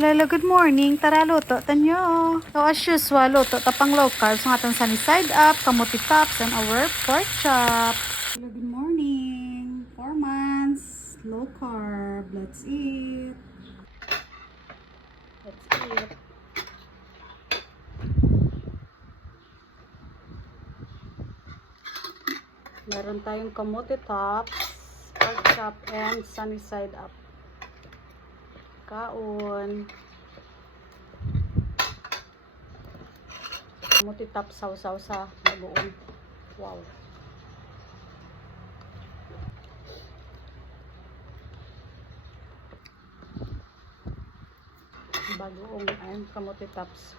Hello, good morning. Tara, luto tanyo. So, as usual, luto tapang low carbs ng atong sunny side up, kamuti tops, and our pork chop. Hello, good morning. 4 months, low carb. Let's eat. Let's eat. Meron tayong kamuti tops, pork chop, and sunny side up. Kaon. Kamuti tops sausaw sa bagoong. Wow. Bagoong and kamuti tops.